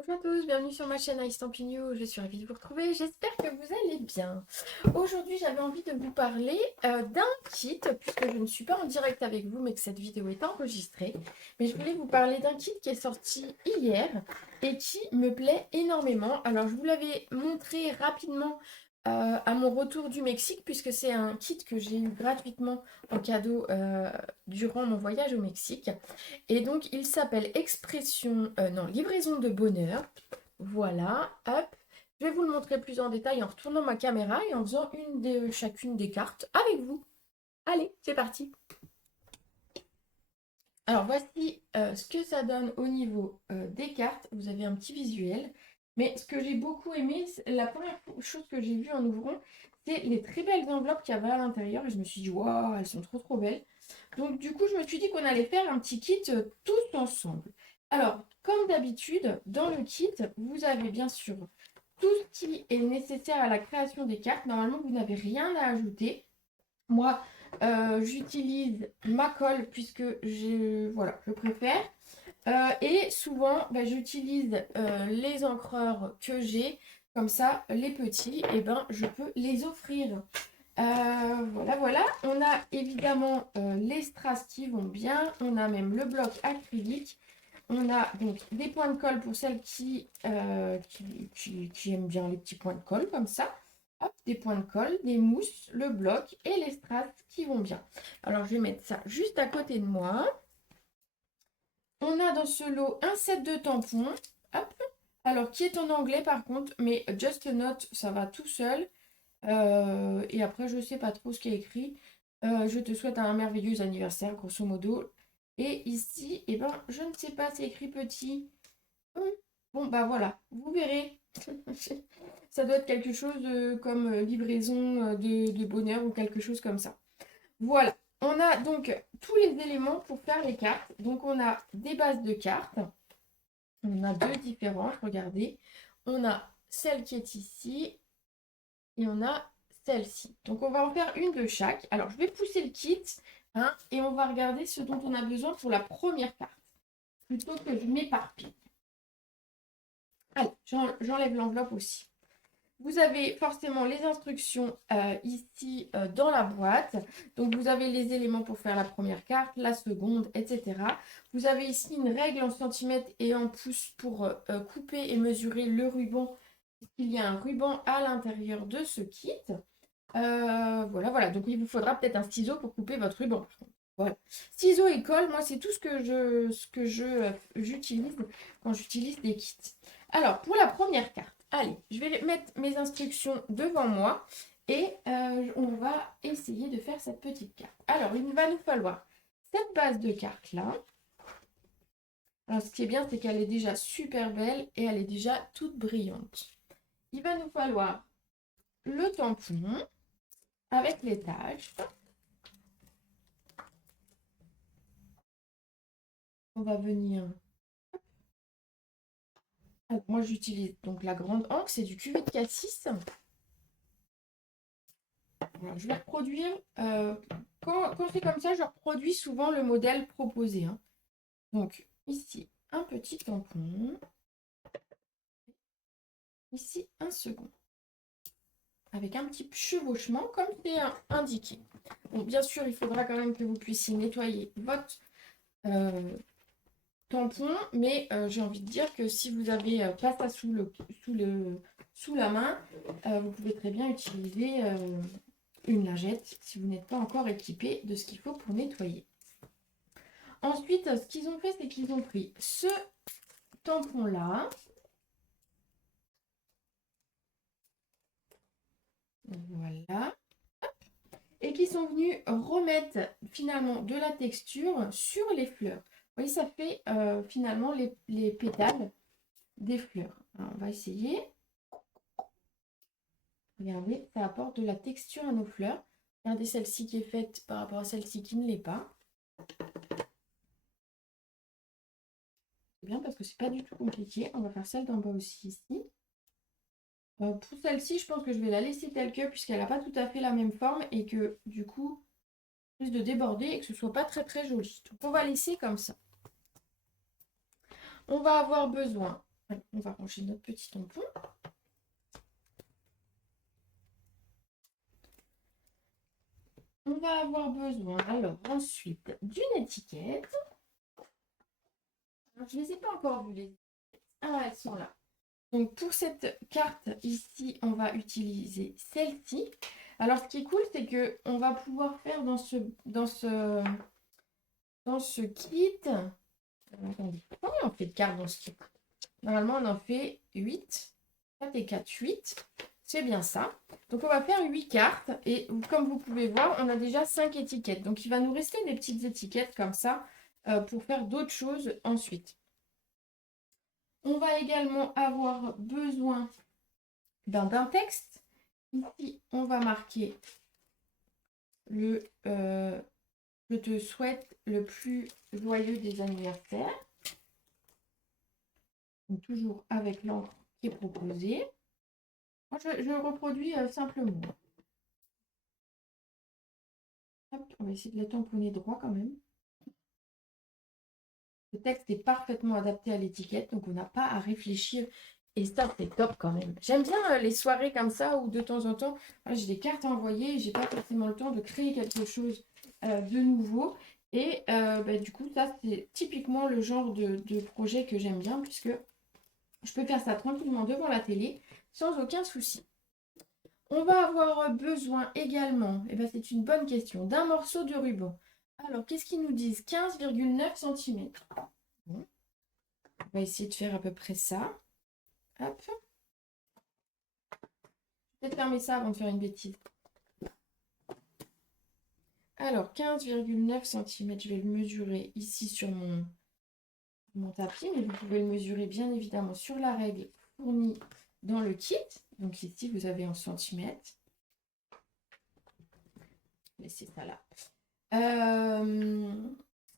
Bonjour à tous, bienvenue sur ma chaîne Ice Stampignou, je suis ravie de vous retrouver, j'espère que vous allez bien. Aujourd'hui j'avais envie de vous parler d'un kit, puisque je ne suis pas en direct avec vous mais que cette vidéo est enregistrée. Mais je voulais vous parler d'un kit qui est sorti hier et qui me plaît énormément. Alors je vous l'avais montré rapidement à mon retour du Mexique, puisque c'est un kit que j'ai eu gratuitement en cadeau durant mon voyage au Mexique. Et donc, il s'appelle non, livraison de bonheur. Voilà, hop. Je vais vous le montrer plus en détail en retournant ma caméra et en faisant chacune des cartes avec vous. Allez, c'est parti. Alors, voici ce que ça donne au niveau des cartes. Vous avez un petit visuel. Mais ce que j'ai beaucoup aimé, la première chose que j'ai vue en ouvrant, c'est les très belles enveloppes qu'il y avait à l'intérieur. Et je me suis dit, waouh, elles sont trop trop belles. Donc du coup, je me suis dit qu'on allait faire un petit kit tous ensemble. Alors, comme d'habitude, dans le kit, vous avez bien sûr tout ce qui est nécessaire à la création des cartes. Normalement, vous n'avez rien à ajouter. Moi, j'utilise ma colle puisque je préfère. Et souvent, j'utilise les encreurs que j'ai. Comme ça, les petits, je peux les offrir. Voilà. On a évidemment les strass qui vont bien. On a même le bloc acrylique. On a donc des points de colle pour celles qui aiment bien les petits points de colle comme ça. Hop, des points de colle, des mousses, le bloc et les strass qui vont bien. Alors, je vais mettre ça juste à côté de moi. On a dans ce lot un set de tampons. Hop. Alors, qui est en anglais par contre, mais just a note, ça va tout seul. Et après, je ne sais pas trop ce qui est écrit. Je te souhaite un merveilleux anniversaire, grosso modo. Et ici, je ne sais pas, c'est écrit petit. Bon, bah voilà, vous verrez. Ça doit être quelque chose comme livraison de bonheur ou quelque chose comme ça. Voilà, on a donc tous les éléments pour faire les cartes. Donc, on a des bases de cartes. On a deux différentes, regardez. On a celle qui est ici et on a celle-ci. Donc, on va en faire une de chaque. Alors, je vais pousser le kit et on va regarder ce dont on a besoin pour la première carte, plutôt que je m'éparpille. Allez, j'enlève l'enveloppe aussi. Vous avez forcément les instructions ici dans la boîte. Donc, vous avez les éléments pour faire la première carte, la seconde, etc. Vous avez ici une règle en centimètres et en pouces pour couper et mesurer le ruban. Il y a un ruban à l'intérieur de ce kit. Voilà. Donc, il vous faudra peut-être un ciseau pour couper votre ruban. Voilà. Ciseaux et colle, moi, c'est tout j'utilise quand j'utilise des kits. Alors, pour la première carte, allez, je vais mettre mes instructions devant moi et on va essayer de faire cette petite carte. Alors, il va nous falloir cette base de carte-là. Alors, ce qui est bien, c'est qu'elle est déjà super belle et elle est déjà toute brillante. Il va nous falloir le tampon avec les taches. On va venir. Alors, moi, j'utilise donc la grande encre, c'est du cuvée de cassis. Alors, je vais reproduire. Quand c'est comme ça, je reproduis souvent le modèle proposé. Donc, ici, un petit tampon. Ici, un second. Avec un petit chevauchement, comme c'est indiqué. Bon, bien sûr, il faudra quand même que vous puissiez nettoyer votre tampon, mais j'ai envie de dire que si vous avez pas ça sous la main, vous pouvez très bien utiliser une lingette si vous n'êtes pas encore équipé de ce qu'il faut pour nettoyer. Ensuite, ce qu'ils ont fait, c'est qu'ils ont pris ce tampon-là. Voilà. Et qui sont venus remettre finalement de la texture sur les fleurs. Vous voyez, ça fait finalement les pétales des fleurs. Alors, on va essayer. Regardez, ça apporte de la texture à nos fleurs. Regardez celle-ci qui est faite par rapport à celle-ci qui ne l'est pas. C'est bien parce que c'est pas du tout compliqué. On va faire celle d'en bas aussi ici. Pour celle-ci, je pense que je vais la laisser telle que puisqu'elle n'a pas tout à fait la même forme et que du coup, risque de déborder et que ce soit pas très très joli. Donc on va laisser comme ça. On va avoir besoin Alors, on va ranger notre petit tampon. On va avoir besoin, alors ensuite, d'une étiquette. Alors, je ne les ai pas encore vues, les étiquettes. Ah, elles sont là. Donc, pour cette carte ici, on va utiliser celle-ci. Alors, ce qui est cool, c'est qu'on va pouvoir faire dans ce kit. Attendez, combien on fait de cartes dans ce kit? Normalement, on en fait 8. 4 et 4, 8. C'est bien ça. Donc, on va faire 8 cartes. Et comme vous pouvez voir, on a déjà 5 étiquettes. Donc, il va nous rester des petites étiquettes comme ça pour faire d'autres choses ensuite. On va également avoir besoin d'un texte. Ici, on va marquer le je te souhaite le plus joyeux des anniversaires. Donc, toujours avec l'encre qui est proposée. Moi, je reproduis simplement. Hop, on va essayer de le tamponner droit quand même. Le texte est parfaitement adapté à l'étiquette, donc on n'a pas à réfléchir. Et ça, c'est top quand même. J'aime bien les soirées comme ça où de temps en temps, j'ai des cartes à envoyer et j'ai pas forcément le temps de créer quelque chose de nouveau. Et du coup, ça, c'est typiquement le genre de projet que j'aime bien puisque je peux faire ça tranquillement devant la télé sans aucun souci. On va avoir besoin également, et c'est une bonne question, d'un morceau de ruban. Alors, qu'est-ce qu'ils nous disent? 15,9 cm. Bon. On va essayer de faire à peu près ça. Hop. Peut-être fermer ça avant de faire une bêtise. Alors, 15,9 cm, je vais le mesurer ici sur mon tapis, mais vous pouvez le mesurer bien évidemment sur la règle fournie dans le kit. Donc ici, vous avez en centimètres. Laissez ça là.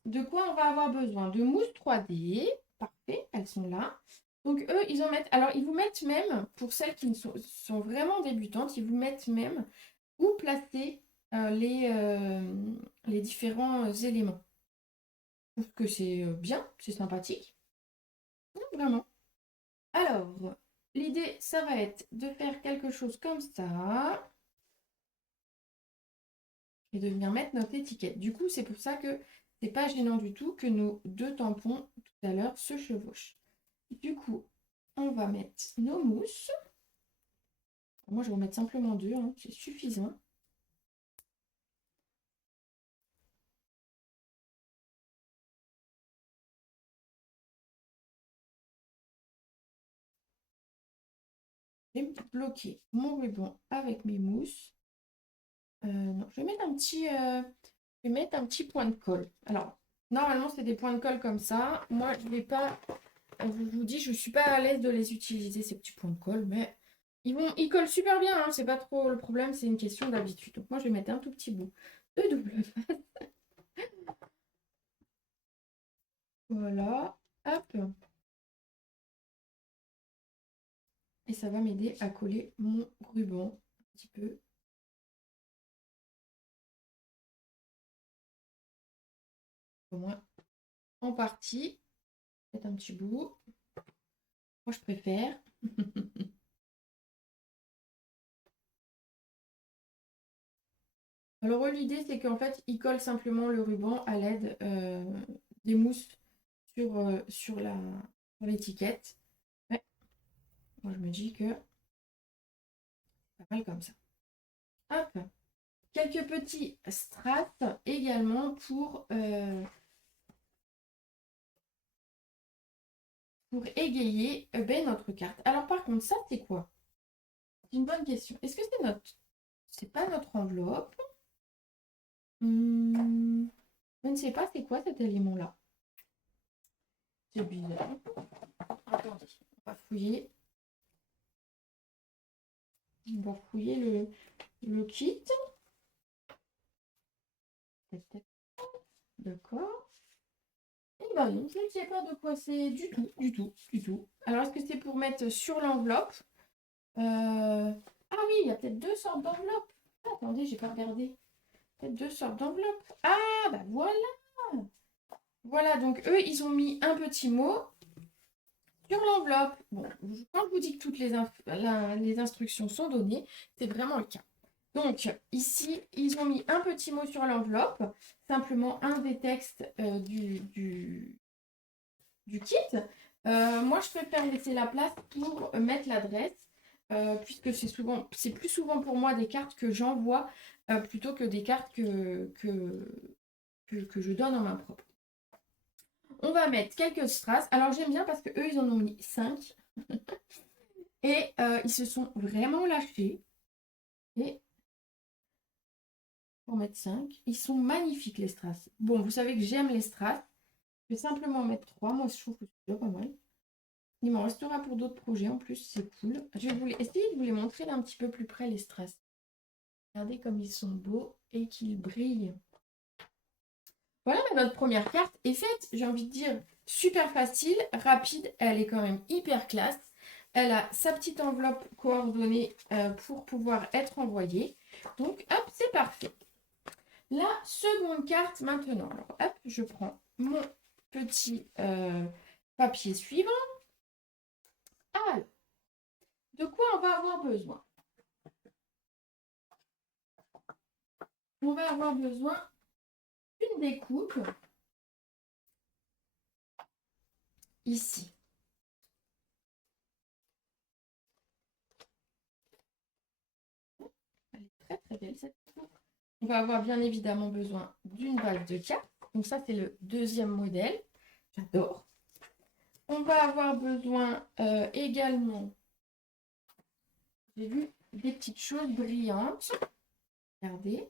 De quoi on va avoir besoin? De mousse 3D. Parfait, elles sont là. Donc eux, ils en mettent. Alors, ils vous mettent même, pour celles qui sont vraiment débutantes, ils vous mettent même où placer les différents éléments. Je trouve que c'est bien, c'est sympathique. Vraiment. Alors, l'idée, ça va être de faire quelque chose comme ça. Et de venir mettre notre étiquette. Du coup, c'est pour ça que c'est pas gênant du tout que nos deux tampons tout à l'heure se chevauchent. Du coup, on va mettre nos mousses. Moi, je vais en mettre simplement deux, hein, c'est suffisant. Je vais bloquer mon ruban avec mes mousses. Non, je vais mettre un petit point de colle. Alors, normalement, c'est des points de colle comme ça. Moi, je vais pas. Je vous dis, je suis pas à l'aise de les utiliser, ces petits points de colle, mais ils collent super bien, hein, c'est pas trop le problème, c'est une question d'habitude. Donc moi, je vais mettre un tout petit bout de double face. Voilà, hop. Et ça va m'aider à coller mon ruban un petit peu. Au moins en partie. Peut-être un petit bout. Moi, je préfère. Alors, l'idée, c'est qu'en fait, il colle simplement le ruban à l'aide des mousses sur l'étiquette. Ouais. Moi, je me dis que c'est pas mal comme ça. Hop. Quelques petits strass également pour égayer notre carte. Alors, par contre, ça, c'est quoi? C'est une bonne question. Est-ce que c'est C'est pas notre enveloppe? Je ne sais pas, c'est quoi cet élément-là? C'est bizarre. Attendez, on va fouiller. On va fouiller le kit. D'accord. Et ben non, je ne sais pas de quoi c'est du tout, du tout, du tout. Alors, est-ce que c'est pour mettre sur l'enveloppe? Ah oui, il y a peut-être deux sortes d'enveloppes. Ah, attendez, j'ai pas regardé. Peut-être deux sortes d'enveloppes. Ah, bah voilà. Voilà, donc eux, ils ont mis un petit mot sur l'enveloppe. Bon, quand je vous dis que toutes les instructions sont données, c'est vraiment le cas. Donc, ici, ils ont mis un petit mot sur l'enveloppe, simplement un des textes du kit. Moi, je préfère laisser la place pour mettre l'adresse, puisque c'est plus souvent pour moi des cartes que j'envoie plutôt que des cartes que je donne en main propre. On va mettre quelques strass. Alors, j'aime bien parce qu'eux, ils en ont mis 5. Et ils se sont vraiment lâchés. Et pour mettre 5, ils sont magnifiques, les strass. Bon, vous savez que j'aime les strass. Je vais simplement mettre 3. Moi, je trouve que c'est déjà pas mal. Il m'en restera pour d'autres projets. En plus, c'est cool. Je vais essayer de vous les montrer d'un petit peu plus près, les strass. Regardez comme ils sont beaux et qu'ils brillent. Voilà, notre première carte est faite. J'ai envie de dire super facile, rapide. Elle est quand même hyper classe. Elle a sa petite enveloppe coordonnée pour pouvoir être envoyée. Donc, hop, c'est parfait. La seconde carte maintenant. Alors, hop, je prends mon petit papier suivant. Alors, de quoi on va avoir besoin? On va avoir besoin d'une découpe. Ici. Elle est très très belle cette découpe. On va avoir bien évidemment besoin d'une base de cartes. Donc ça, c'est le deuxième modèle. J'adore. On va avoir besoin également, j'ai vu des petites choses brillantes. Regardez,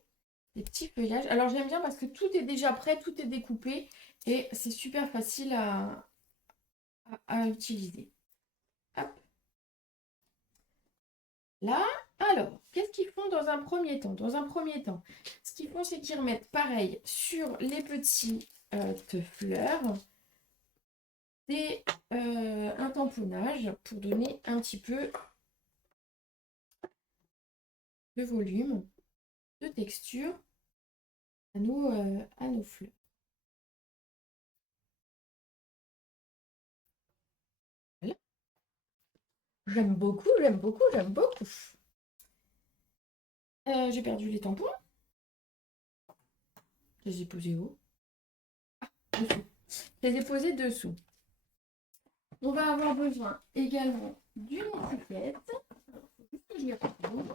des petits feuillages. Alors j'aime bien parce que tout est déjà prêt, tout est découpé et c'est super facile à utiliser. Hop. Là, alors, qu'est-ce qu'ils font dans un premier temps? Dans un premier temps, ce qu'ils font, c'est qu'ils remettent pareil sur les petites fleurs un tamponnage pour donner un petit peu de volume, de texture à nos fleurs. Voilà. J'aime beaucoup, j'aime beaucoup, j'aime beaucoup. J'ai perdu les tampons. Je les ai posés où? Ah, dessous. Je les ai posés dessous. On va avoir besoin également d'une étiquette. Alors, faut juste que je les retrouve.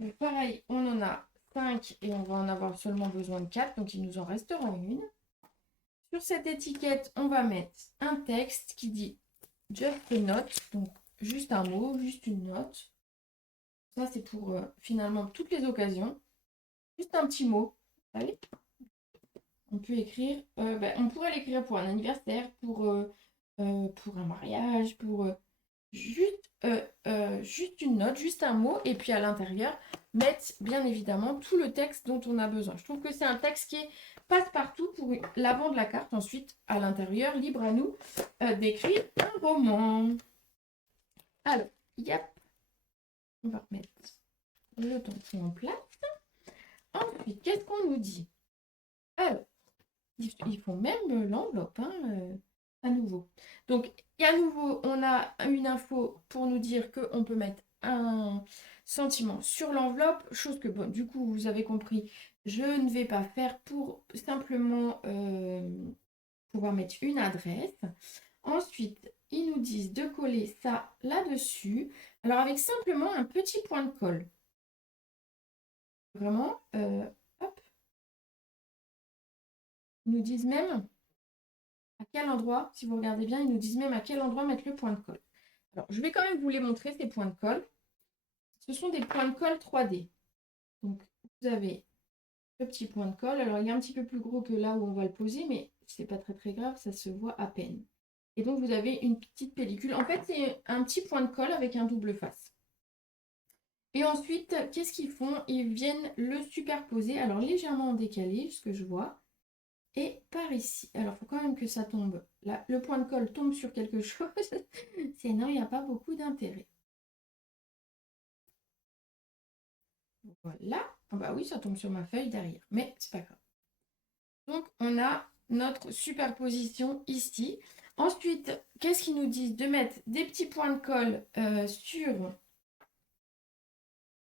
Donc, pareil, on en a 5 et on va en avoir seulement besoin de 4, donc il nous en restera une. Sur cette étiquette, on va mettre un texte qui dit just a note, donc juste un mot, juste une note. Ça, c'est pour finalement toutes les occasions. Juste un petit mot. Allez. On peut écrire, on pourrait l'écrire pour un anniversaire, pour un mariage, pour juste une note, juste un mot, et puis à l'intérieur, mettre bien évidemment tout le texte dont on a besoin. Je trouve que c'est un texte qui passe partout pour l'avant de la carte. Ensuite, à l'intérieur, libre à nous d'écrire un roman. Alors, yep. On va remettre le tampon en place. Ensuite, qu'est-ce qu'on nous dit? Alors, ils font même l'enveloppe, à nouveau. Donc, à nouveau, on a une info pour nous dire qu'on peut mettre un sentiment sur l'enveloppe, chose que, bon, du coup, vous avez compris, je ne vais pas faire pour simplement pouvoir mettre une adresse. Ensuite, ils nous disent de coller ça là-dessus. Alors, avec simplement un petit point de colle. Vraiment, hop. Ils nous disent même à quel endroit, si vous regardez bien, ils nous disent même à quel endroit mettre le point de colle. Alors, je vais quand même vous les montrer, ces points de colle. Ce sont des points de colle 3D. Donc, vous avez le petit point de colle. Alors, il est un petit peu plus gros que là où on va le poser, mais c'est pas très très grave, ça se voit à peine. Et donc, vous avez une petite pellicule. En fait, c'est un petit point de colle avec un double face. Et ensuite, qu'est-ce qu'ils font? Ils viennent le superposer, alors légèrement en décalé, ce que je vois. Et par ici. Alors, il faut quand même que ça tombe. Là, le point de colle tombe sur quelque chose. Sinon, il n'y a pas beaucoup d'intérêt. Voilà. Ah bah oui, ça tombe sur ma feuille derrière. Mais c'est pas grave. Donc, on a notre superposition ici. Ensuite, qu'est-ce qu'ils nous disent? De mettre des petits points de colle sur,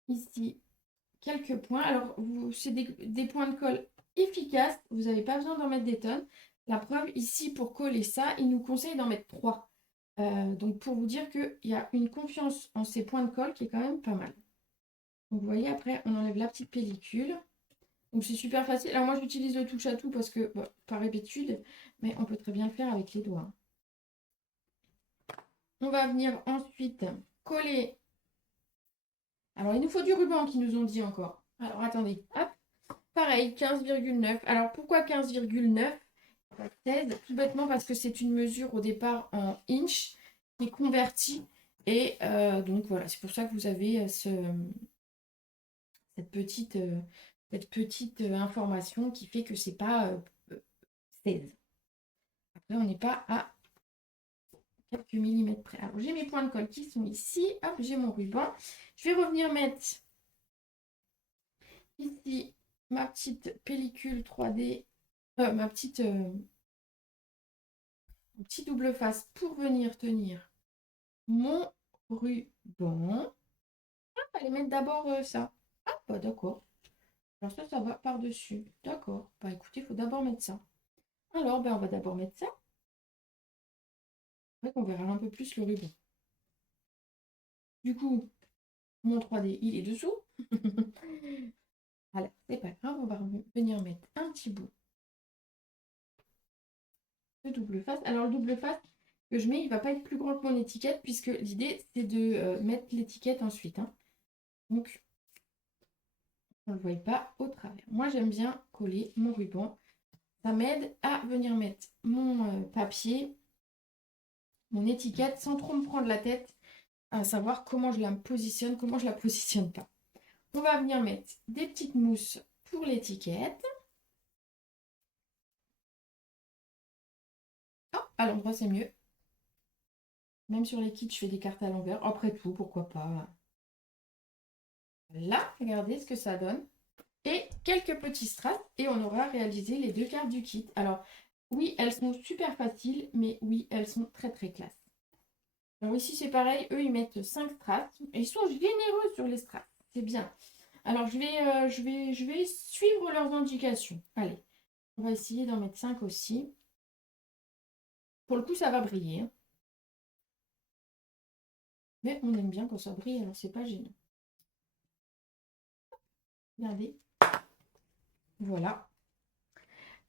ici, quelques points. Alors, c'est des points de colle efficaces. Vous n'avez pas besoin d'en mettre des tonnes. La preuve, ici, pour coller ça, il nous conseille d'en mettre 3. Donc, pour vous dire qu'il y a une confiance en ces points de colle qui est quand même pas mal. Donc, vous voyez, après, on enlève la petite pellicule. Donc, c'est super facile. Alors, moi, j'utilise le touche à tout parce que, par habitude, mais on peut très bien le faire avec les doigts. On va venir ensuite coller. Alors, il nous faut du ruban qui nous ont dit encore. Alors, attendez. Hop. Pareil, 15,9. Alors, pourquoi 15,9? 16, tout bêtement parce que c'est une mesure au départ en inch qui est convertie. Et donc, voilà, c'est pour ça que vous avez cette petite information qui fait que c'est pas 16. Après, on n'est pas à quelques millimètres près. Alors, j'ai mes points de colle qui sont ici. Hop, j'ai mon ruban. Je vais revenir mettre ici ma petite pellicule 3D, ma petite petit double face pour venir tenir mon ruban. Ah, fallait mettre d'abord ça. Ah, bah d'accord. Alors ça va par-dessus. D'accord. Bah écoutez, il faut d'abord mettre ça. Alors, ben, on va d'abord mettre ça. Après, on verra un peu plus le ruban. Du coup, mon 3D, il est dessous. Alors, c'est pas grave, on va venir mettre un petit bout de double face. Alors, le double face que je mets, il ne va pas être plus grand que mon étiquette, puisque l'idée, c'est de mettre l'étiquette ensuite. Hein. Donc, on ne le voit pas au travers. Moi, j'aime bien coller mon ruban. Ça m'aide à venir mettre mon papier, mon étiquette, sans trop me prendre la tête à savoir comment je la positionne, comment je la positionne pas. On va venir mettre des petites mousses pour l'étiquette. Oh, à l'endroit, c'est mieux. Même sur les kits, je fais des cartes à l'envers. Après tout, pourquoi pas. Là, regardez ce que ça donne. Et quelques petits strass et on aura réalisé les 2 cartes du kit. Alors, oui, elles sont super faciles, mais oui, elles sont très très classe. Alors ici, c'est pareil, eux, ils mettent 5 strass. Et ils sont généreux sur les strass. C'est bien. Alors, je vais suivre leurs indications. Allez, on va essayer d'en mettre 5 aussi. Pour le coup, ça va briller. Hein. Mais on aime bien quand ça brille, alors c'est pas gênant. Regardez. Voilà.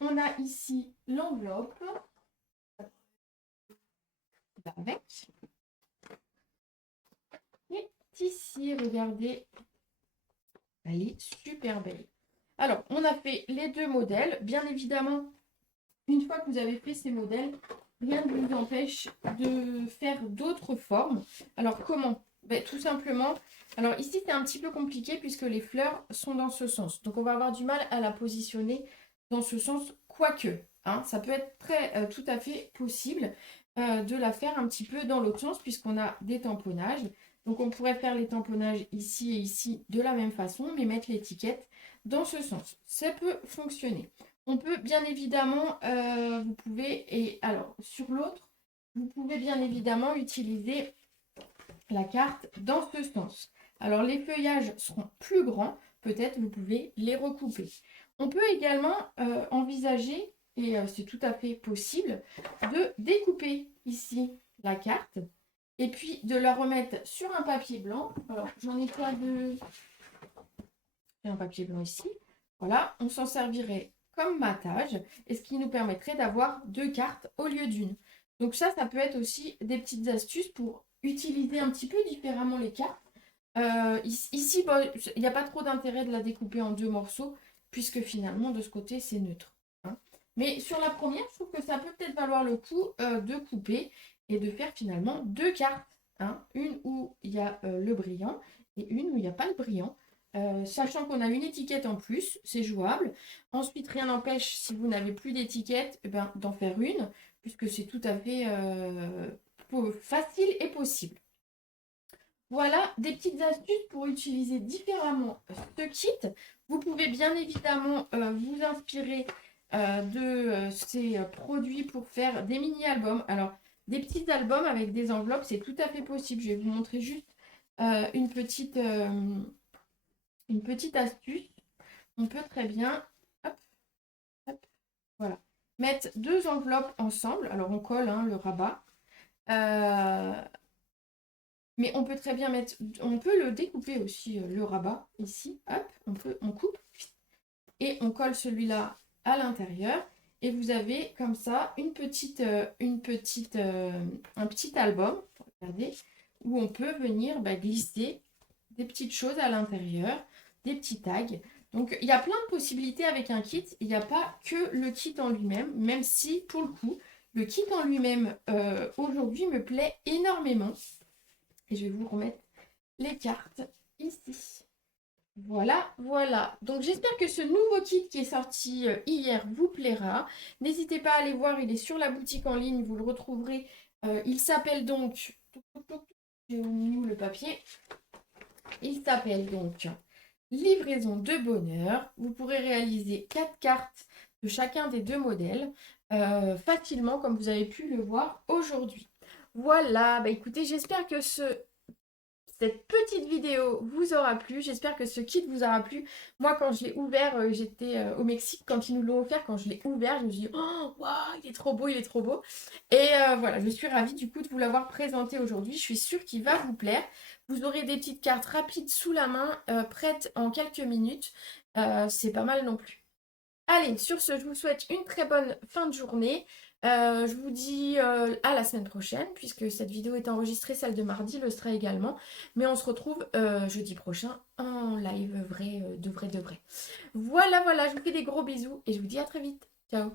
On a ici l'enveloppe. Avec. Et ici, regardez. Elle est super belle. Alors, on a fait les 2 modèles. Bien évidemment, une fois que vous avez fait ces modèles, rien ne vous empêche de faire d'autres formes. Alors, comment? Ben, tout simplement. Alors, ici, c'est un petit peu compliqué puisque les fleurs sont dans ce sens. Donc, on va avoir du mal à la positionner dans ce sens, quoique. Hein, ça peut être tout à fait possible de la faire un petit peu dans l'autre sens puisqu'on a des tamponnages. Donc, on pourrait faire les tamponnages ici et ici de la même façon, mais mettre l'étiquette dans ce sens. Ça peut fonctionner. On peut bien évidemment, vous pouvez, et alors sur l'autre, vous pouvez bien évidemment utiliser la carte dans ce sens. Alors les feuillages seront plus grands, peut-être vous pouvez les recouper. On peut également envisager, et c'est tout à fait possible, de découper ici la carte et puis de la remettre sur un papier blanc. Alors j'en ai pas de... J'ai un papier blanc ici. Voilà, on s'en servirait comme matage et ce qui nous permettrait d'avoir 2 cartes au lieu d'une. Donc ça peut être aussi des petites astuces pour utiliser un petit peu différemment les cartes. Ici, il n'y a pas trop d'intérêt de la découper en 2 morceaux puisque finalement de ce côté c'est neutre. Hein. Mais sur la première, je trouve que ça peut peut-être valoir le coup de couper et de faire finalement 2 cartes. Hein. Une où il y a le brillant et une où il n'y a pas le brillant. Sachant qu'on a une étiquette en plus, c'est jouable. Ensuite, rien n'empêche, si vous n'avez plus d'étiquette, d'en faire une, puisque c'est tout à fait facile et possible. Voilà des petites astuces pour utiliser différemment ce kit. Vous pouvez bien évidemment vous inspirer de ces produits pour faire des mini-albums. Alors, des petits albums avec des enveloppes, c'est tout à fait possible. Je vais vous montrer juste une petite astuce. On peut très bien, hop, hop, voilà, mettre deux enveloppes ensemble. Alors, on colle hein, le rabat. Mais on peut très bien mettre, on peut le découper aussi, le rabat, ici, hop, on coupe, et on colle celui-là à l'intérieur, et vous avez comme ça un petit album, regardez, où on peut venir glisser des petites choses à l'intérieur, des petits tags. Donc il y a plein de possibilités avec un kit, il n'y a pas que le kit en lui-même, même si pour le coup, le kit en lui-même aujourd'hui me plaît énormément. Et je vais vous remettre les cartes ici. Voilà, voilà. Donc j'espère que ce nouveau kit qui est sorti hier vous plaira. N'hésitez pas à aller voir, il est sur la boutique en ligne, vous le retrouverez. Il s'appelle donc... J'ai mis où le papier? Il s'appelle donc Livraison de bonheur. Vous pourrez réaliser 4 cartes de chacun des deux modèles facilement comme vous avez pu le voir aujourd'hui. Voilà, écoutez, j'espère que cette petite vidéo vous aura plu. J'espère que ce kit vous aura plu. Moi, quand je l'ai ouvert, j'étais au Mexique. Quand ils nous l'ont offert, quand je l'ai ouvert, je me suis dit, oh, wow, il est trop beau, il est trop beau. Et voilà, je suis ravie du coup de vous l'avoir présenté aujourd'hui. Je suis sûre qu'il va vous plaire. Vous aurez des petites cartes rapides sous la main, prêtes en quelques minutes. C'est pas mal non plus. Allez, sur ce, je vous souhaite une très bonne fin de journée. Je vous dis à la semaine prochaine, puisque cette vidéo est enregistrée, celle de mardi le sera également. Mais on se retrouve jeudi prochain en live vrai, de vrai, de vrai. Voilà, voilà, je vous fais des gros bisous et je vous dis à très vite. Ciao!